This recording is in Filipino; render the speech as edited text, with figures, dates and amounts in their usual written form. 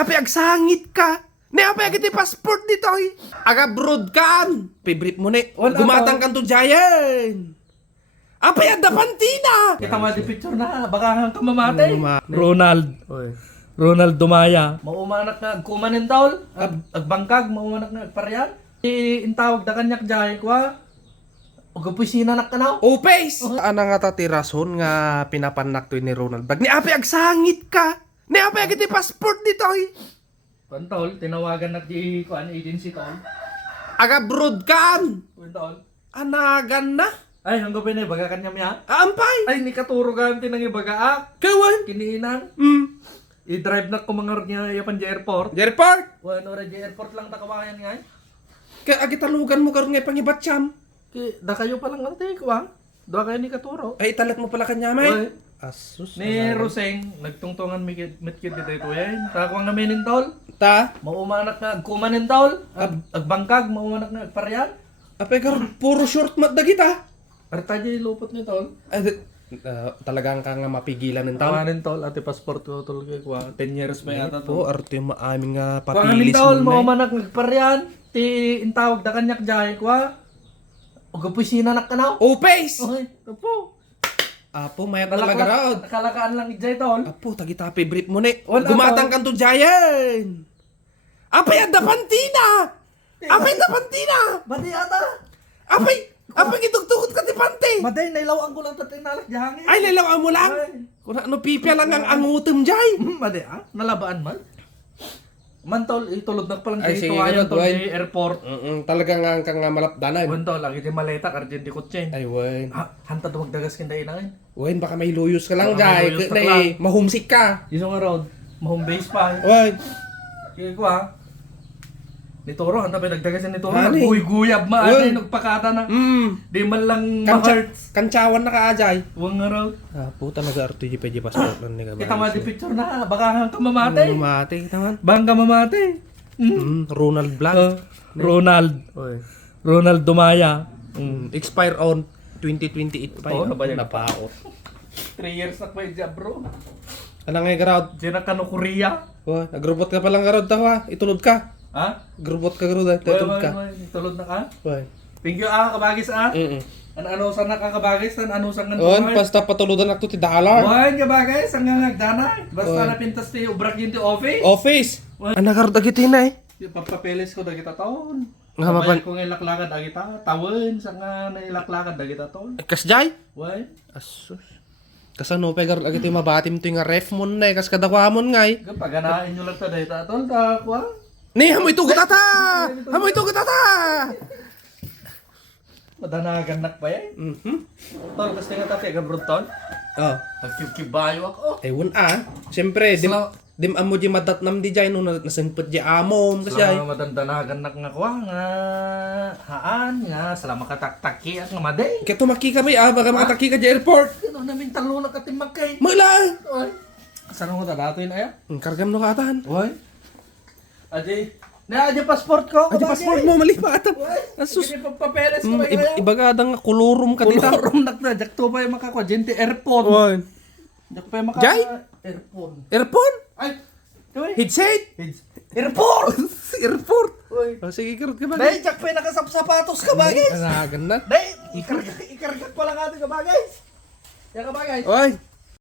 Ape agsangit ka. Ne ape agiti passport dito ay. Aga broad kan. Favorite mo ne. Wala Gumatang kan to Giant. Ape ada pantina. Kita mo di picture na, baka hang kamamatay. Mama- Ronald. Oy. Ronald Dumaya. Maumanak na kumanin tawol. Agbangkag, maumanak na agparyan. Intawag da kanyak jahay kwa. Ugapusin na nakanaw. Upes. Ana nga ta ti rason nga pinapanak to ni Ronald Bag. Ni ape agsangit ka. Ni ape agiti passport dito ay. Pantol, tinawagan na di kuan agency tol. Aga broad kan. Pantol. Anagan na. Ay, hanggang pinay, baga kanya miya. Ampay. Ay, ni katuro ganti nang ibagaak. Kawan. Kiniinan. I-drive na kumangar niya yapan di airport. Jerpart. Bueno, di airport lang takawayan nga. Kaya agitalugan mo karon nga pangibatsyam. Da kayo pa lang ante ko ah. Doa kayo ni katuro. Ay talat mo pala kanya may. Oy. Asus. Ni Roseng, nagtungtungan mitkid dito ito yan. Takwang na menintol. Ta. Maumanak na kumanintol. Agbangkag, maumanak na agparyan. Apay karon puro short mat da kita. Arta di lupot ni tol. Talagang ka nga mapigilan ng tao. Tawanin tol, ati passport ko tol kay kwa. 10 years pa yata Po, to. arte yung maaming nga Pangamin papilis tol, mo na. maumanak nagparyan. Ti intawag da kanyak jahay kwa. Ugapusin na nakanaw. Upes! Okay, po. Apo, mayat talaga raod. Nakalakaan lang ijay tol. Apo, tagita favorite mo ne. Wala, Gumatang kan to Giant. Apay ada pantina. Apay da pantina. Bati ata. Apay gitugtugot ka ti pante. Maday, nailawang ko lang tating nalak jahangin. Ay, lalaw mo lang. Ay. Kung ano pipya lang ang angutom Jay. Maday ah, nalabaan man. Mantol, itulog na palang Ay, kayo sige, tuwayan ganun, tol Dwayne. di airport. Talaga nga ang kang malapdanan. Mantol, lagi di maleta, kardiyan di kutsin. Ay, Wayne. Ha, hanta dumagdagas kinda inangin. Wayne, baka may luyos ka lang, Baka may Jay. luyos ka Na lang. mahumsik ka. Yung nga road, mahong base pa. Wayne. Sige ko ha. Ni Toro, hanta pa nagdagasin ni Toro. Hani. Nagguy-guyab Uy. maanay, nagpakata na. Di man lang ma-hearts. Kantsawan na ka, Jay. Huwag nga road. Ah, puta nag-RTG pa di passport lang ni ka. Kita mo di picture na, baka hang kamamatay. Mamati, naman. Bang kamamatay. Ronald Blanc. Ronald. Oy. Ronald Dumaya. Expire on 2028 pa Oo, yun. nabayag. Napaot. 3 years na pa yung job bro. Ano nga garod? Diyan na ka no Korea. Oh, nagrobot ka palang garod daw ha. Itulod ka. Ha? Grobot ka garod ha. Itulod ka. Tulod na ka? Oy. Thank you kabagis Ano sa nakakabagis? Ano sa nga On, basta patuludan ako ti dollar. Buhay kabagis, ang ngagdana. Basta Oy. napintas ti ubrak yun ti office. Office. Ano garod agiti na eh. Papapeles ko dagita taon. Nga mapan- Mapan ko ilaklakad dagita. Tawon sa nga nailaklakad dagita taon. Kas Jay? Buhay. Asus. Kasano pa garod agiti mabatim to nga ref mo na eh. Kas kadakwamon nga eh. Paganain nyo lang ta dagita taon. Takwa. Ni, hamoy tugot ata! Hamoy tugot ata! Madanagan nak pa yan. Tol, gusto nga tati, gabrod tol. Oh. Nagkikibayo ako. Ewan Siyempre, dim amo di madatnam di jay no nasempet di amom kasi ay. Salamat madandanagan nak nga kuha nga. Haan nga. Salamat kataktaki at nga maday. Kaya tumaki ka ba baka makataki ka di airport. Ano namin talo na katimag kay. Mula! Oy. Saan mo tadato yun aya? Kargam no ka atan. Oy. Adi. Na adi passport ko. Adi passport mo mali pa atan. Asus. Sige papeles ko ba kaya? Ibagadang kulurum ka dita. Kulurum nak na. Jak to pa yung makakwa. Gente airport. Oy. Jak pa yung makakwa. Jay? Airport. Airport? Ay. Oy. Headset? Airport! Airport. Oy. Oh, sige karot ka ba? Dahil jak pa yung nakasapsapatos ka ba guys? Anagan na. Dahil ikargak pa lang ating ka ba guys? Yan ka ba guys? Oy.